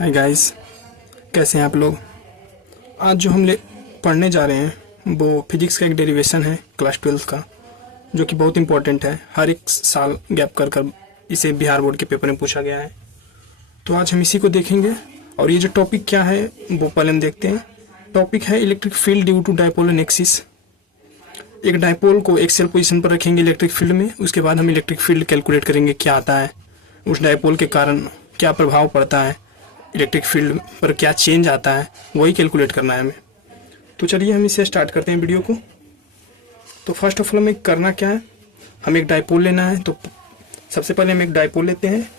Hi guys, कैसे हैं आप लोग। आज जो हम पढ़ने जा रहे हैं वो फिजिक्स का एक डेरिवेशन है क्लास 12 का, जो कि बहुत इंपॉर्टेंट है। हर एक साल गैप कर कर इसे बिहार बोर्ड के पेपर में पूछा गया है। तो आज हम इसी को देखेंगे। और ये जो टॉपिक क्या है वो पहले हम देखते हैं। टॉपिक है electric field due to dipole and axis. एक डायपोल को एक्सियल पोजीशन पर रखेंगे इलेक्ट्रिक फील्ड में, उसके बाद हम इलेक्ट्रिक फील्ड कैलकुलेट करेंगे क्या आता है, उस डायपोल के कारण क्या प्रभाव पड़ता है, इलेक्ट्रिक फील्ड पर क्या चेंज आता है, वही कैलकुलेट करना है हमें। तो चलिए हम इसे स्टार्ट करते हैं वीडियो को। तो फर्स्ट ऑफ ऑल हमें करना क्या है, हमें एक डायपोल लेना है। तो सबसे पहले हम एक डायपोल लेते हैं।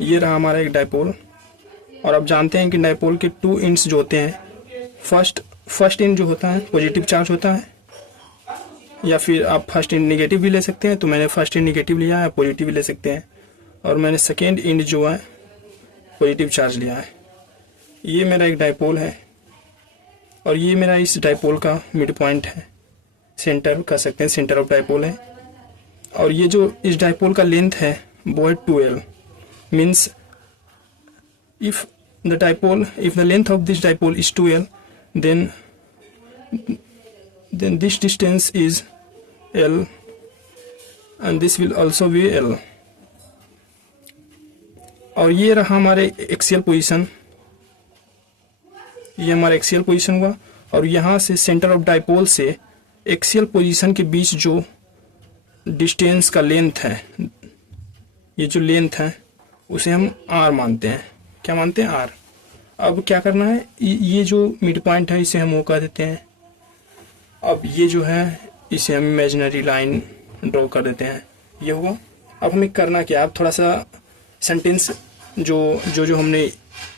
ये रहा हमारा एक डायपोल। और आप जानते हैं कि डायपोल के टू एंड्स जो होते हैं, फर्स्ट एंड जो होता है पॉजिटिव चार्ज होता है, या फिर आप फर्स्ट एंड नेगेटिव भी ले सकते हैं। तो मैंने फर्स्ट एंड नेगेटिव लिया है, पॉजिटिव भी ले सकते हैं। और मैंने सेकेंड एंड जो है पॉजिटिव चार्ज लिया है। ये मेरा एक डायपोल है और ये मेरा इस डायपोल का मिड पॉइंट है, सेंटर कह सकते हैं, सेंटर ऑफ डायपोल है। और ये जो इस डायपोल का लेंथ है वो है 2L। Means if the length of this dipole is 2L, then this distance is L and this will also be L। और ये रहा हमारे एक्सियल पोजीशन, ये हमारा एक्सियल पोजीशन हुआ। और यहाँ से सेंटर ऑफ डायपोल से एक्सियल पोजीशन के बीच जो डिस्टेंस का लेंथ है, ये जो लेंथ है उसे हम R मानते हैं। क्या मानते हैं? R। अब क्या करना है, ये जो मिड पॉइंट है इसे हम वो कह देते हैं। अब ये जो है इसे हम इमेजिनरी लाइन ड्रॉ कर देते हैं। ये हुआ। अब हमें करना क्या, अब थोड़ा सा सेंटेंस जो हमने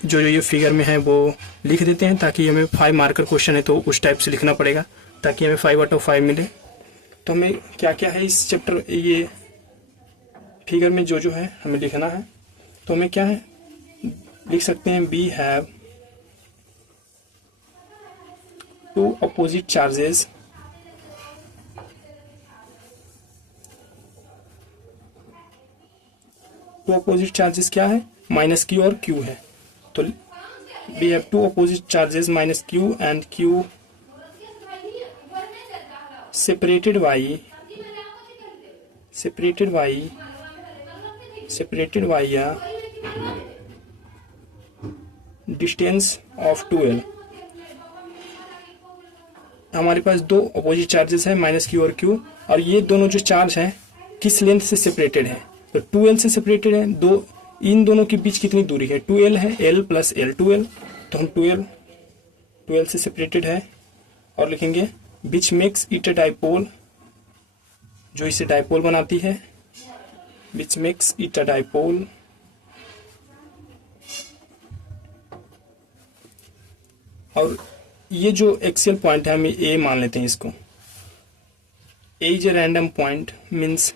जो ये फिगर में है वो लिख देते हैं, ताकि हमें 5 मार्कर क्वेश्चन है तो उस टाइप से लिखना पड़ेगा, ताकि हमें 5 आउट ऑफ 5 मिले। तो हमें क्या क्या है इस चैप्टर, ये फिगर में जो है हमें लिखना है। तो हमें क्या है लिख सकते हैं, we have two opposite charges क्या है, माइनस क्यू और क्यू है। तो we have two opposite charges minus Q and Q separated by a distance of 2L। हमारे पास दो अपोजिट चार्जेस है, माइनस क्यू और क्यू। और ये दोनों जो चार्ज है किस लेंथ से सेपरेटेड है, तो 2L से सेपरेटेड है। इन दोनों के बीच कितनी दूरी है, 2L है, L प्लस L 2L। तो हम 2L से सेपरेटेड है और लिखेंगे which makes it a dipole, जो इसे डायपोल बनाती है, which makes it a dipole. और ये जो एक्सियल पॉइंट है हम ए मान लेते हैं इसको। A is a random point, means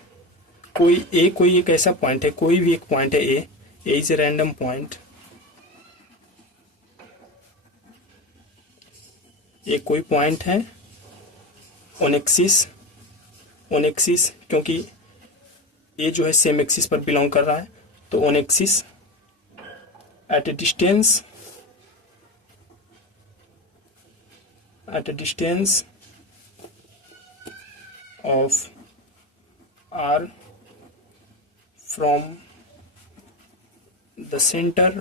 कोई एक ऐसा पॉइंट है, कोई भी एक पॉइंट है ए इज ए रैंडम पॉइंट। एक कोई पॉइंट है ऑन एक्सिस, क्योंकि ए जो है सेम एक्सिस पर बिलोंग कर रहा है। तो on axis at a distance of R from the center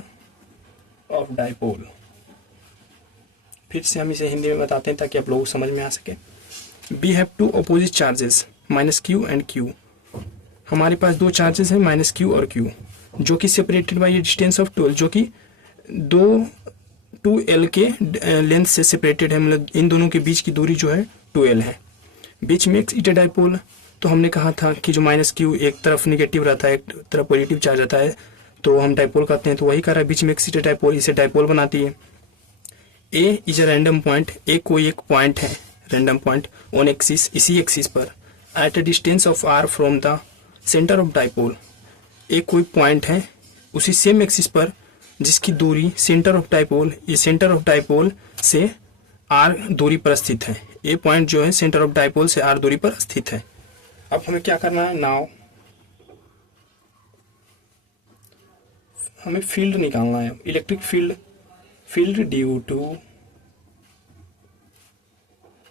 of dipole। फिर से हम इसे हिंदी में बताते हैं ताकि आप लोगों को समझ में आ सके। We have two opposite charges minus Q and Q. हमारे पास दो चार्जेस हैं माइनस क्यू और क्यू, जो कि separated by distance of 2L, जो कि 2L के लेंथ से सेपरेटेड है। मतलब इन दोनों के बीच की दूरी जो है 2L है। बीच मेक्स इट अ डायपोल। तो हमने कहा था कि जो माइनस क्यू एक तरफ निगेटिव रहता है, एक तरफ पॉजिटिव चार्ज रहता है, तो हम डायपोल कहते हैं। तो वही कह रहा है बीच मेक्स इट अ डायपोल, इसे डायपोल बनाती है। ए इज अ रैंडम पॉइंट, ए कोई एक पॉइंट है, रैंडम पॉइंट ऑन एक्सिस, इसी एक्सिस पर, at a distance of R from the centre of dipole. एक कोई पॉइंट है उसी सेम एक्सिस पर जिसकी दूरी सेंटर ऑफ डायपोल, ये सेंटर ऑफ डायपोल से R दूरी पर स्थित है। ए पॉइंट जो है सेंटर ऑफ डायपोल से R दूरी पर स्थित है। अब हमें क्या करना है, नाउ हमें फील्ड निकालना है, electric field due to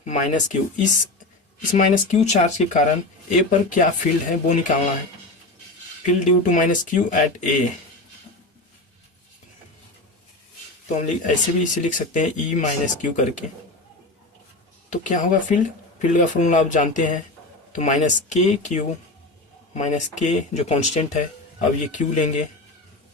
minus Q. इस माइनस क्यू चार्ज के कारण ए पर क्या फील्ड है वो निकालना है। Field due to minus Q at A, तो हम ऐसे भी इसे लिख सकते हैं ई माइनस क्यू करके। तो क्या होगा फील्ड का फॉर्मूला आप जानते हैं, तो माइनस के क्यू, माइनस के जो कांस्टेंट है, अब ये क्यू लेंगे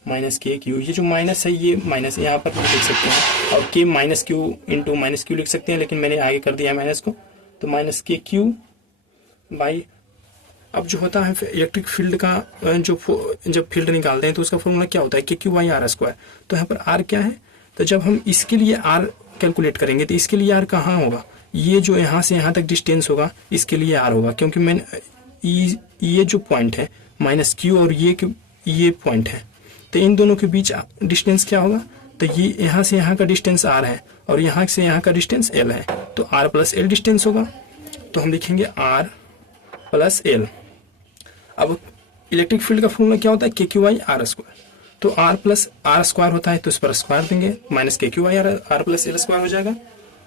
माइनस के क्यू, ये जो माइनस है ये माइनस यहाँ पर लिख सकते हैं, और के minus Q into minus Q लिख सकते हैं, लेकिन मैंने आगे कर दिया माइनस को, तो माइनस के क्यू बाई। अब जो होता है इलेक्ट्रिक फील्ड का जब फील्ड निकालते हैं तो उसका फॉर्मूला क्या होता है, K Q by R square. तो यहाँ पर आर क्या है, तो जब हम इसके लिए आर कैलकुलेट करेंगे तो इसके लिए आर कहाँ होगा, ये जो यहाँ से यहाँ तक डिस्टेंस होगा इसके लिए आर होगा, क्योंकि मैंने ये जो पॉइंट है माइनस क्यू और ये पॉइंट है, तो इन दोनों के बीच डिस्टेंस क्या होगा, तो ये यहाँ से यहाँ का डिस्टेंस आर है और यहाँ से यहाँ का डिस्टेंस एल है, तो आर प्लस एल डिस्टेंस होगा, तो हम लिखेंगे आर प्लस एल। अब इलेक्ट्रिक फील्ड का फॉर्मूला क्या होता है, K Q by R square, तो आर प्लस आर स्क्वायर होता है तो इस पर स्क्वायर देंगे, minus K Q by R plus L square हो जाएगा।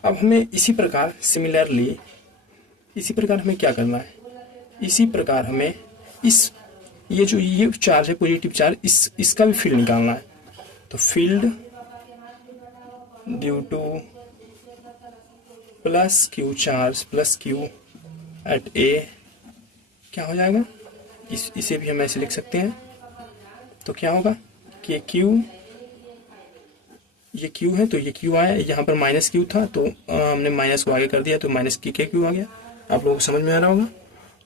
अब हमें इसी प्रकार सिमिलरली हमें क्या करना है, इसी प्रकार हमें ये चार्ज है पॉजिटिव चार्ज, इसका भी फील्ड निकालना है। तो field due to plus Q charge plus Q at A क्या हो जाएगा, इसे भी हम ऐसे लिख सकते हैं। तो क्या होगा कि क्यू, ये क्यू है तो ये क्यू आया, यहाँ पर माइनस क्यू था तो हमने माइनस को आगे कर दिया तो माइनस के क्यू आ गया। आप लोगों को समझ में आ रहा होगा।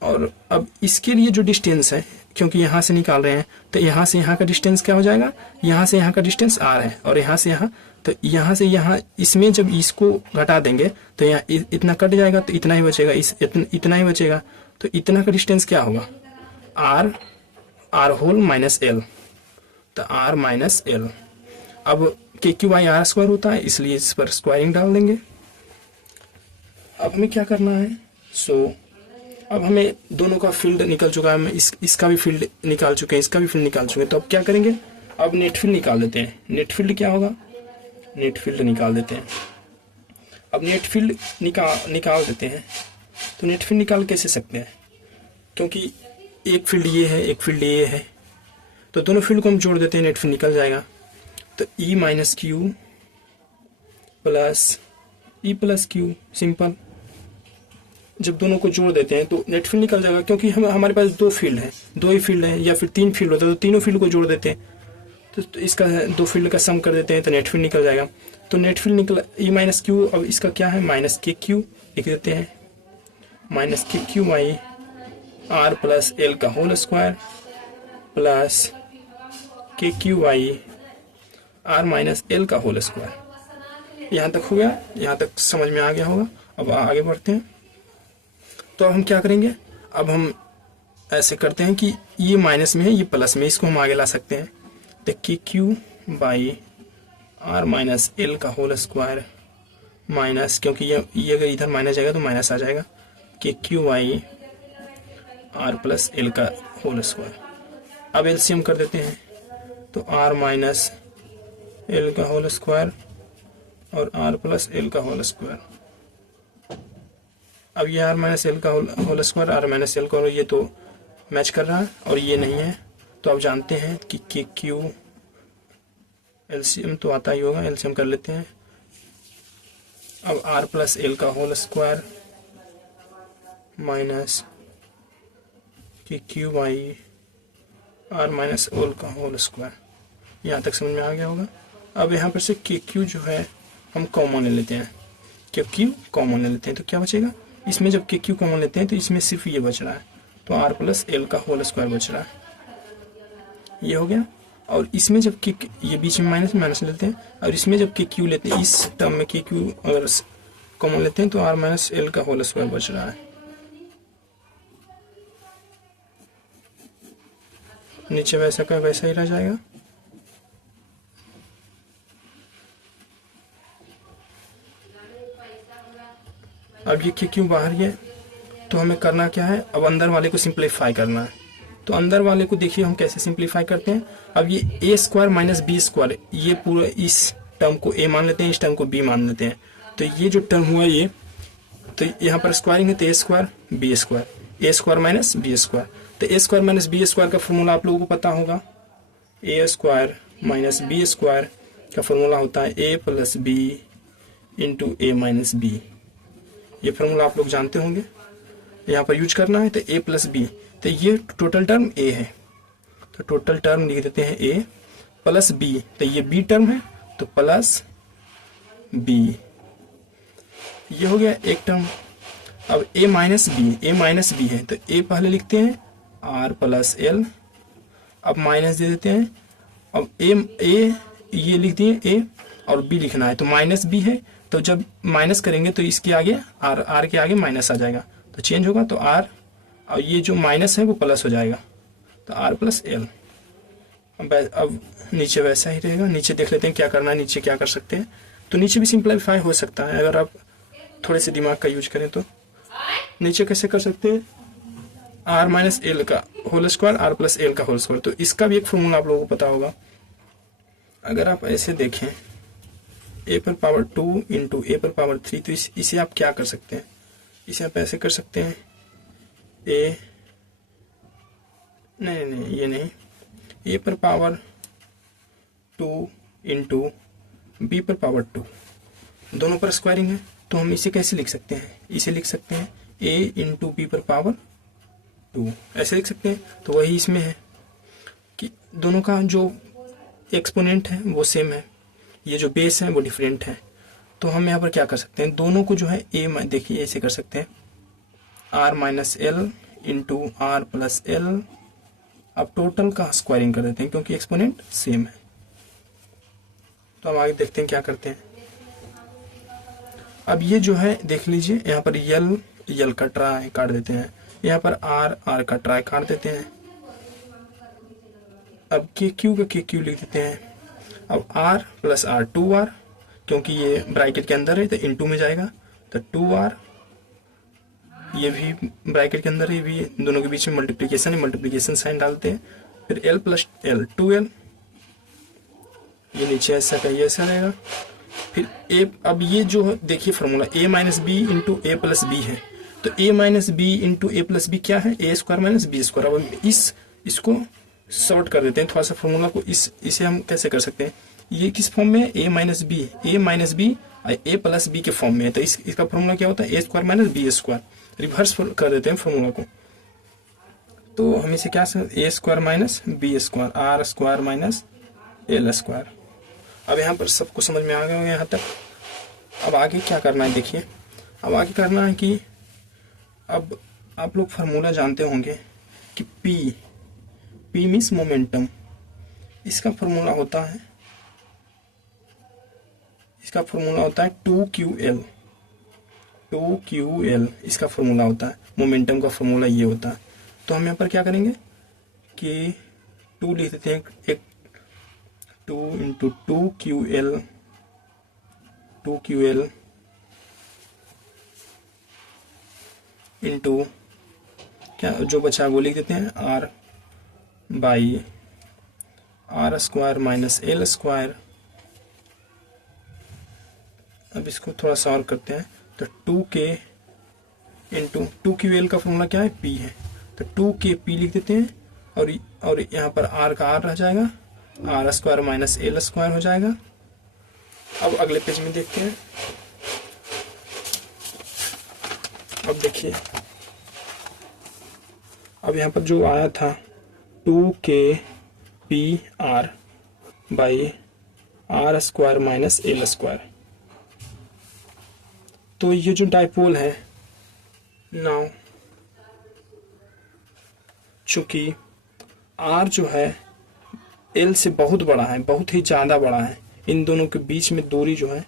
और अब इसके लिए जो डिस्टेंस है, क्योंकि यहाँ से निकाल रहे हैं तो यहाँ से यहाँ का डिस्टेंस क्या हो जाएगा, यहाँ से यहाँ का डिस्टेंस आर है और यहाँ से यहाँ, तो यहाँ से यहाँ इसमें जब इसको घटा देंगे तो यहाँ इतना कट जाएगा तो इतना ही बचेगा, इतना ही बचेगा, तो इतना का डिस्टेंस क्या होगा, आर होल माइनस एल, तो आर माइनस एल। अब के क्यू बाई आर स्क्वायर होता है इसलिए इस पर स्क्वायरिंग डाल देंगे। अब हमें क्या करना है, अब हमें दोनों का फील्ड निकल चुका है, इसका भी फील्ड निकाल चुके हैं, इसका भी फील्ड निकाल चुके हैं, तो अब क्या करेंगे, अब नेट फील्ड निकाल देते हैं। नेट फील्ड क्या होगा, नेट फील्ड निकाल देते हैं। अब नेट फील्ड निकाल देते हैं, तो नेट फील्ड निकाल कैसे सकते हैं, क्योंकि एक फील्ड ये है एक फील्ड ये है, तो दोनों फील्ड को हम जोड़ देते हैं, नेट फील्ड निकल जाएगा। तो E minus Q plus E plus Q, simple. जब दोनों को जोड़ देते हैं तो नेट फील्ड निकल जाएगा, क्योंकि हमारे पास दो ही फील्ड है या फिर तीन फील्ड होता है तो तीनों फील्ड को जोड़ देते हैं, तो इसका दो फील्ड का सम कर देते हैं तो नेट फील्ड निकल जाएगा। तो नेट फील्ड निकला ई माइनस क्यू, अब इसका क्या है माइनस के क्यू लिख देते हैं, minus K Q by R plus L का whole square plus K Q by R minus L का होल स्क्वायर। यहाँ तक हो गया, यहाँ तक समझ में आ गया होगा। अब आगे बढ़ते हैं। तो अब हम क्या करेंगे, अब हम ऐसे करते हैं कि ये माइनस में है ये प्लस में, इसको हम आगे ला सकते हैं। तो K Q by R minus L का होल स्क्वायर माइनस, क्योंकि ये अगर इधर माइनस जाएगा तो माइनस आ जाएगा, K Q by R plus L का होल स्क्वायर। अब एलसीएम कर देते हैं, तो आर माइनस एल का होल स्क्वायर और आर प्लस एल का होल स्क्वायर। अब ये आर माइनस एल का whole square, R minus L का, ये तो मैच कर रहा है और ये नहीं है, तो आप जानते हैं कि के क्यू एलसीएम तो आता ही होगा, एलसीएम कर लेते हैं। अब आर प्लस एल का whole square minus K Q by R minus L का होल स्क्वायर। यहाँ तक समझ में आ गया होगा। अब यहाँ पर से के क्यू जो है हम कॉमन ले लेते हैं, के क्यू कॉमन ले लेते हैं, तो क्या बचेगा, इसमें जब के क्यू कॉमन लेते हैं तो इसमें सिर्फ ये बच रहा है, तो आर प्लस एल का होल स्क्वायर बच रहा है, ये हो गया। और इसमें जब के, ये बीच में माइनस लेते हैं, और इसमें जब के क्यू लेते हैं, इस टर्म में के क्यू अगर कॉमन लेते हैं तो आर माइनस एल का होल स्क्वायर बच रहा है। नीचे वैसा का वैसा ही रह जाएगा। अब ये के क्यू बाहर है, तो हमें करना क्या है, अब अंदर वाले को सिंप्लीफाई करना है। तो अंदर वाले को देखिए हम कैसे सिंप्लीफाई करते हैं। अब ये ए स्क्वायर माइनस बी स्क्वायर, ये पूरा इस टर्म को ए मान लेते हैं, इस टर्म को बी मान लेते हैं। तो ये जो टर्म हुआ ये, तो यहाँ पर स्क्वायरिंग है तो ए स्क्वायर बी स्क्वायर, ए स्क्वायर माइनस बी स्क्वायर। तो ए स्क्वायर माइनस बी स्क्वायर का फॉर्मूला आप लोगों को पता होगा, ए स्क्वायर माइनस बी स्क्वायर का फॉर्मूला होता है ए प्लस बी इंटू ए माइनस बी। ये फॉर्मूला आप लोग जानते होंगे, यहाँ पर यूज करना है। तो ए प्लस बी, तो ये टोटल टर्म ए है, तो टोटल टर्म लिख देते हैं ए प्लस बी, तो ये बी टर्म है तो प्लस बी, ये हो गया एक टर्म। अब a माइनस बी है तो a पहले लिखते हैं r प्लस एल, अब माइनस दे देते हैं। अब a ये लिख दिए a और b लिखना है, तो माइनस b है तो जब माइनस करेंगे तो इसके आगे r के आगे माइनस आ जाएगा तो चेंज होगा, तो r और ये जो माइनस है वो प्लस हो जाएगा, तो r प्लस एल। अब नीचे वैसा ही रहेगा, नीचे देख लेते हैं क्या करना है, नीचे क्या कर सकते हैं। तो नीचे भी सिंप्लीफाई हो सकता है अगर आप थोड़े से दिमाग का यूज करें। तो नीचे कैसे कर सकते हैं, आर माइनस एल का whole square R plus L का होल स्क्वायर, तो इसका भी एक फॉर्मूला आप लोगों को पता होगा। अगर आप ऐसे देखें ए पर पावर 2 इंटू ए पर पावर 3, तो इसे आप क्या कर सकते हैं, इसे आप ऐसे कर सकते हैं ए नहीं ये नहीं, ए पर पावर 2 इंटू बी पर पावर 2, दोनों पर स्क्वायरिंग है तो हम इसे कैसे लिख सकते हैं, इसे लिख सकते हैं a इंटू बी पर पावर 2, ऐसे लिख सकते हैं। तो वही इसमें है कि दोनों का जो एक्सपोनेंट है वो सेम है, ये जो बेस है वो डिफरेंट है। तो हम यहाँ पर क्या कर सकते हैं, दोनों को जो है a, देखिए ऐसे कर सकते हैं r minus L into R plus L. अब टोटल का स्क्वायरिंग कर देते हैं क्योंकि एक्सपोनेंट सेम है। तो हम आगे देखते हैं क्या करते हैं। अब ये जो है देख लीजिए, यहाँ पर यल कट रहा है, काट देते हैं। यहाँ पर आर कट रहा है, काट देते हैं। अब के क्यू का के क्यू लिख देते हैं। अब आर प्लस आर 2r, क्योंकि ये ब्रैकेट के अंदर है तो इनटू में जाएगा, तो 2r, ये भी ब्रैकेट के अंदर है, भी दोनों के बीच में मल्टीप्लिकेशन है, मल्टीप्लिकेशन साइन डालते हैं। फिर l प्लस एल 2l, ये नीचे ऐसा का ये ऐसा रहेगा। फिर a, अब ये जो देखिए formula a minus B into A plus B है, तो a minus B into A plus B क्या है, A square minus B square. अब इसको शॉर्ट कर देते हैं थोड़ा सा फॉर्मूला को, इसे हम कैसे कर सकते हैं, ये किस फॉर्म में है, a minus B A plus B के फॉर्म में है, तो इसका फॉर्मूला क्या होता है, A square minus B square. Reverse कर देते हैं फॉर्मूला को, तो हम इसे क्या A square minus B square R square minus L square. अब यहाँ पर सबको समझ में आ गया होगा यहाँ तक। अब आगे क्या करना है, देखिए अब आगे करना है कि अब आप लोग फार्मूला जानते होंगे कि P मीन्स मोमेंटम, इसका फार्मूला होता है 2QL, इसका फार्मूला होता है, मोमेंटम का फार्मूला ये होता है। तो हम यहाँ पर क्या करेंगे कि 2 लिख देते हैं, एक 2 इंटू 2QL इंटू क्या जो बचा वो लिख देते हैं R by R square minus L square. अब इसको थोड़ा सा और करते हैं, तो 2K इंटू 2QL का फॉर्मूला क्या है, P है, तो 2KP लिख देते हैं। और यहाँ पर R का R रह जाएगा, R square minus L square हो जाएगा। अब अगले पेज में देखते हैं। अब देखिए, अब यहाँ पर जो आया था 2KPR by R square minus L square, तो ये जो डाइपोल है नाउ, चूंकि R जो है L से बहुत बड़ा है, बहुत ही ज़्यादा बड़ा है, इन दोनों के बीच में दूरी जो है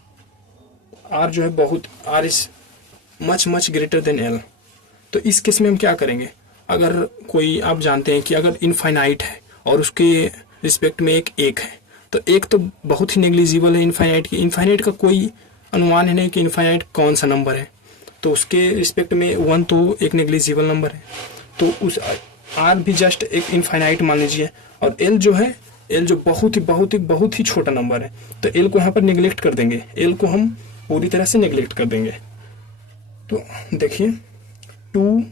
R जो है बहुत, R is much greater than L। तो इस केस में हम क्या करेंगे, अगर कोई आप जानते हैं कि अगर इनफाइनाइट है और उसके रिस्पेक्ट में एक है, तो एक तो बहुत ही नेग्लिजिबल है इनफाइनाइट की, इनफाइनाइट का कोई अनुमान है नहीं कि इनफाइनाइट कौन सा नंबर है, तो उसके रिस्पेक्ट में 1 तो एक नेग्लिजिबल नंबर है। तो आर भी जस्ट एक इनफाइनाइट मान लीजिए, और एल जो है, एल जो बहुत ही छोटा नंबर है, तो एल को यहाँ पर निगलेक्ट कर देंगे, एल को हम पूरी तरह से निगलेक्ट कर देंगे। तो देखिए 2kpry,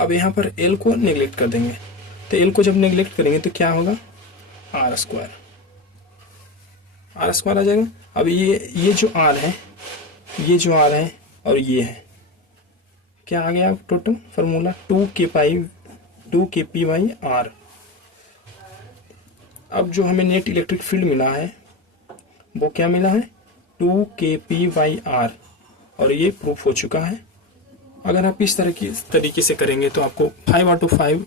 अब यहाँ पर एल को निगलेक्ट कर देंगे, तो एल को जब निगलेक्ट करेंगे तो क्या होगा, आर स्क्वायर आ जाएगा। अब ये जो आर है, ये जो आर है और ये है, क्या आ गया टोटल फार्मूला 2kpy/r। अब जो हमें नेट इलेक्ट्रिक फील्ड मिला है वो क्या मिला है, 2kpy/r, और ये प्रूफ हो चुका है। अगर आप इस तरीके से करेंगे तो आपको 5 आउट ऑफ 5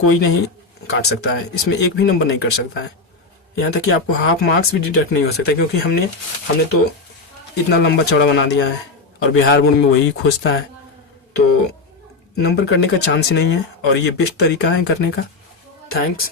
कोई नहीं काट सकता है, इसमें एक भी नंबर नहीं कर सकता है। यहाँ तक कि आपको हाफ मार्क्स भी डिडक्ट नहीं हो सकता, क्योंकि हमने तो इतना लंबा चौड़ा बना दिया है और बिहार बोर्ड में वही खोजता है, तो नंबर करने का चांस ही नहीं है, और ये बेस्ट तरीका है करने का। थैंक्स।